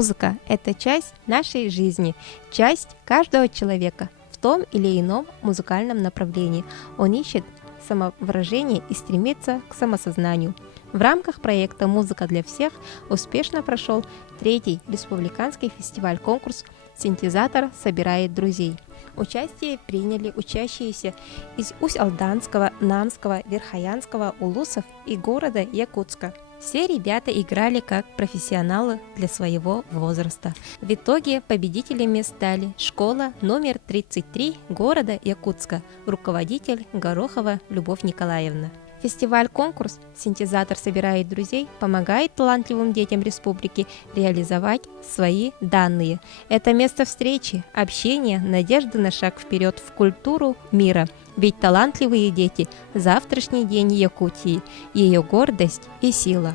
Музыка – это часть нашей жизни, часть каждого человека в том или ином музыкальном направлении. Он ищет самовыражение и стремится к самосознанию. В рамках проекта «Музыка для всех» успешно прошел 3-й республиканский фестиваль-конкурс «Синтезатор собирает друзей». Участие приняли учащиеся из Усть-Алданского, Намского, Верхоянского, Улусов и города Якутска. Все ребята играли как профессионалы для своего возраста. В итоге победителями стали школа номер 33 города Якутска, руководитель Горохова Любовь Николаевна. Фестиваль-конкурс «Синтезатор собирает друзей» помогает талантливым детям республики реализовать свои данные. Это место встречи, общения, надежды на шаг вперед в культуру мира. Ведь талантливые дети – завтрашний день Якутии, ее гордость и сила.